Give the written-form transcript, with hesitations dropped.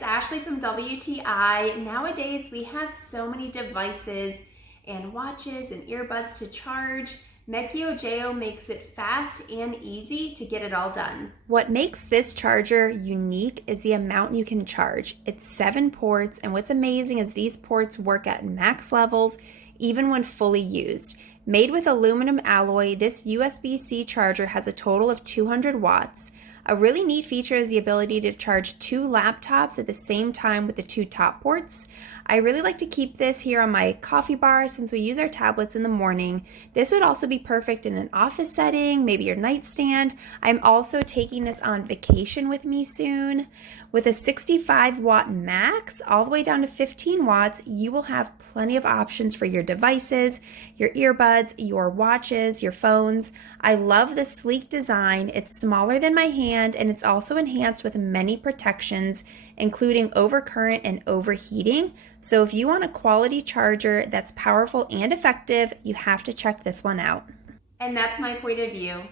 it's Ashley from WTI. Nowadays, we have so many devices and watches and earbuds to charge. MEKIOJEO makes it fast and easy to get it all done. What makes this charger unique is the amount you can charge. It's 7 ports, and what's amazing is these ports work at max levels even when fully used. Made with aluminum alloy, this USB-C charger has a total of 200 watts. A really neat feature is the ability to charge 2 laptops at the same time with the 2 top ports. I really like to keep this here on my coffee bar since we use our tablets in the morning. This would also be perfect in an office setting, maybe your nightstand. I'm also taking this on vacation with me soon. With a 65 watt max all the way down to 15 watts, you will have plenty of options for your devices, your earbuds, your watches, your phones. I love the sleek design. It's smaller than my hand, and it's also enhanced with many protections, including overcurrent and overheating. So if you want a quality charger that's powerful and effective, you have to check this one out. And that's my point of view.